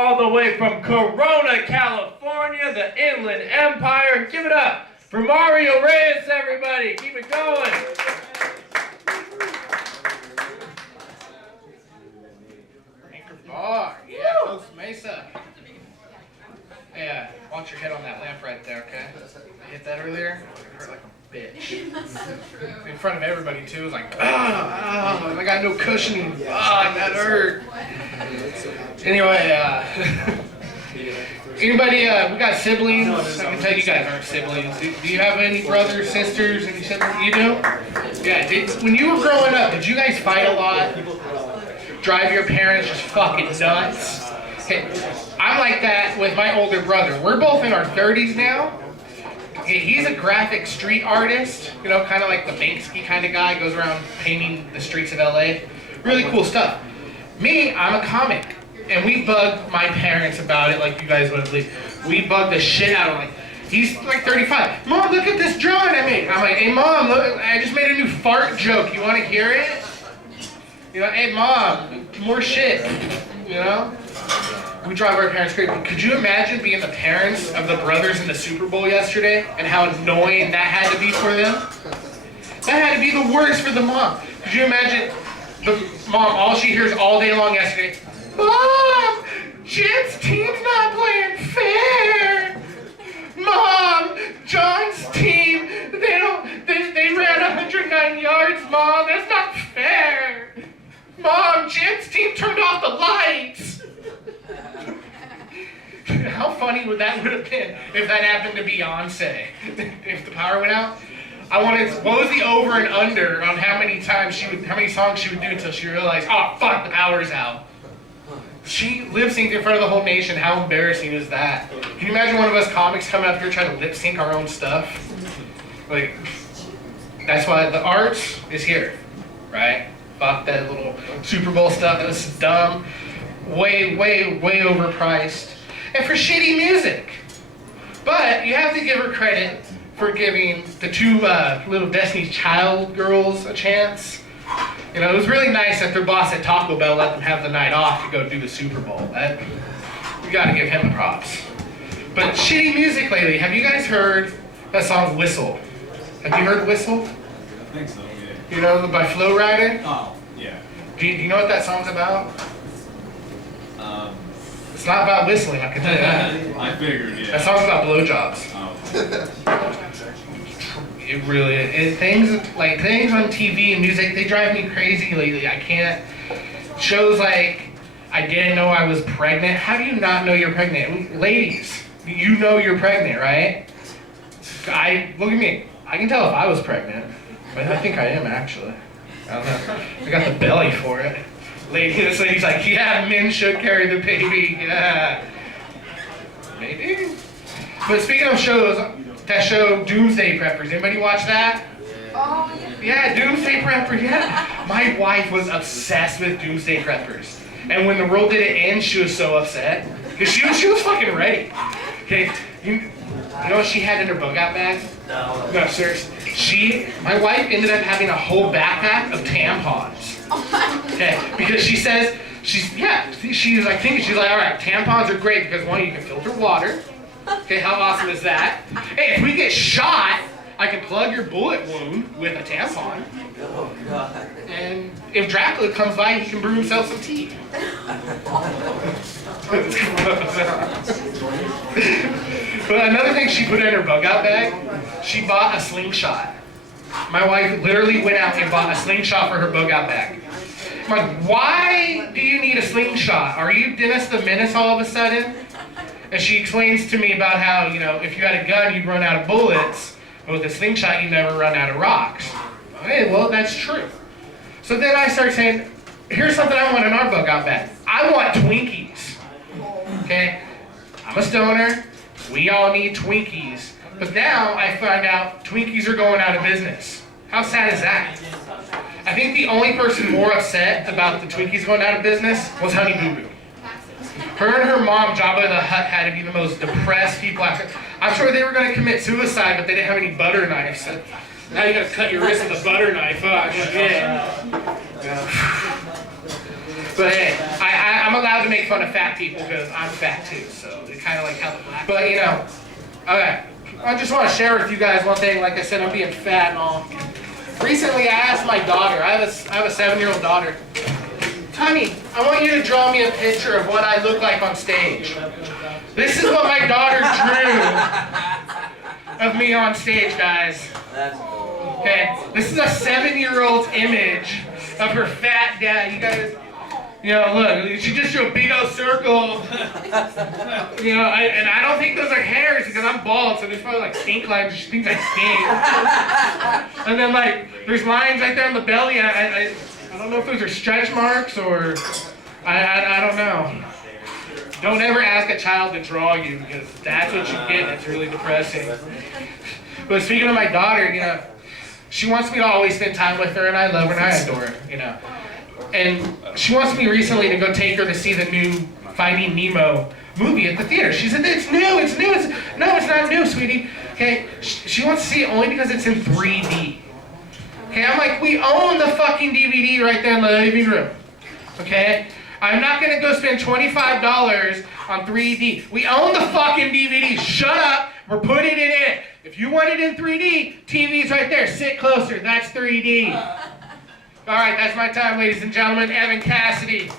All the way from Corona, California, the Inland Empire. Give it up for Mario Reyes, everybody. Keep it going. Anchor Bar, yeah, Costa Mesa. Yeah, watch your head on that lamp right there, okay? I hit that earlier. It hurt like a bitch. In front of everybody, too. It was like, I got no cushioning. That hurt. Anyway, anybody, we got siblings. I can tell you guys aren't siblings. Do you have any brothers, sisters, any siblings? You do? Yeah, when you were growing up, did you guys fight a lot? Drive your parents just fucking nuts? Okay, I'm like that with my older brother. We're both in our 30s now. Okay, he's a graphic street artist, you know, kind of like the Banksy kind of guy, goes around painting the streets of LA. Really cool stuff. Me, I'm a comic. And we bugged my parents about it like you guys wouldn't believe. We bugged the shit out of him. Like, he's like 35. Mom, look at this drawing I made. I'm like, hey mom, look, I just made a new fart joke. You want to hear it? You know, hey mom, more shit. You know? We drive our parents crazy. Could you imagine being the parents of the brothers in the Super Bowl yesterday and how annoying that had to be for them? That had to be the worst for the mom. Could you imagine the mom, all she hears all day long yesterday, Mom, Jim's team's not playing fair. Mom, John's team, they ran 109 yards, Mom, that's not fair. Mom, Jim's team turned off the lights. How funny would that have been if that happened to Beyonce? If the power went out? What was the over and under on how many songs she would do until she realized, oh fuck, the power's out. She lip synced in front of the whole nation. How embarrassing is that? Can you imagine one of us comics coming up here trying to lip sync our own stuff? Like, that's why the arts is here, right? Fuck that little Super Bowl stuff. That was dumb. Way, way, way overpriced. And for shitty music. But you have to give her credit for giving the two little Destiny's Child girls a chance. You know, it was really nice that their boss at Taco Bell let them have the night off to go do the Super Bowl. You gotta give him the props. But shitty music lately. Have you guys heard that song Whistle? Have you heard Whistle? I think so, yeah. You know, by Flow Rider? Oh, yeah. Do you know what that song's about? It's not about whistling, I can tell you that. I figured, yeah. That song's about blowjobs. Oh. It really is. Things on TV and music, they drive me crazy lately. I can't. Shows like I didn't know I was pregnant. How do you not know you're pregnant? Ladies, you know you're pregnant, right? Look at me. I can tell if I was pregnant. But I think I am actually. I don't know. I got the belly for it. This lady's like, yeah, men should carry the baby. Yeah. Maybe. But speaking of shows, that show Doomsday Preppers. Anybody watch that? Oh, yeah. Yeah, Doomsday Preppers, yeah. My wife was obsessed with Doomsday Preppers. And when the world didn't end, she was so upset. Because she was fucking ready. Okay, you know what she had in her bug out bag? No, seriously. My wife ended up having a whole backpack of tampons. Okay, because she says, she's like thinking, she's like, all right, tampons are great because one, you can filter water. Okay, how awesome is that? Hey, if we get shot, I can plug your bullet wound with a tampon. Oh, God. And if Dracula comes by, he can brew himself some tea. But another thing she put in her bug out bag, she bought a slingshot. My wife literally went out and bought a slingshot for her bug out bag. I'm like, why do you need a slingshot? Are you Dennis the Menace all of a sudden? And she explains to me about how, you know, if you had a gun, you'd run out of bullets, but with a slingshot, you never run out of rocks. Okay, well, that's true. So then I start saying, here's something I want in our bug out bag. I want Twinkies. Okay? I'm a stoner. We all need Twinkies. But now I find out Twinkies are going out of business. How sad is that? I think the only person more upset about the Twinkies going out of business was Honey Boo Boo. Her and her mom, Jabba the Hutt, had to be the most depressed people after. I'm sure they were going to commit suicide, but they didn't have any butter knives. So now you got to cut your wrist with a butter knife. Oh, shit. Yeah. But hey, I'm allowed to make fun of fat people because I'm fat too, so it's kind of like how the black. But you know, okay. I just want to share with you guys one thing. Like I said, I'm being fat and all. Recently, I asked my daughter. I have a 7-year-old daughter. Honey, I want you to draw me a picture of what I look like on stage. This is what my daughter drew of me on stage, guys. Okay, this is a 7-year-old's image of her fat dad. You guys, you know, look, she just drew a big old circle. You know, and I don't think those are hairs because I'm bald, so there's probably like stink lines. She thinks I stink. And then like, there's lines right there on the belly. I don't know if those are stretch marks or I don't know. Don't ever ask a child to draw you because that's what you get. It's really depressing. But speaking of my daughter, you know, she wants me to always spend time with her, and I love her and I adore her, you know. And she wants me recently to go take her to see the new Finding Nemo movie at the theater. She said, it's new. No, it's not new, sweetie. Okay, she wants to see it only because it's in 3D. Okay, I'm like, we own the fucking DVD right there in the living room. Okay? I'm not gonna go spend $25 on 3D. We own the fucking DVD. Shut up. We're putting it in. If you want it in 3D, TV's right there. Sit closer. That's 3D. All right, that's my time, ladies and gentlemen. Evan Cassidy.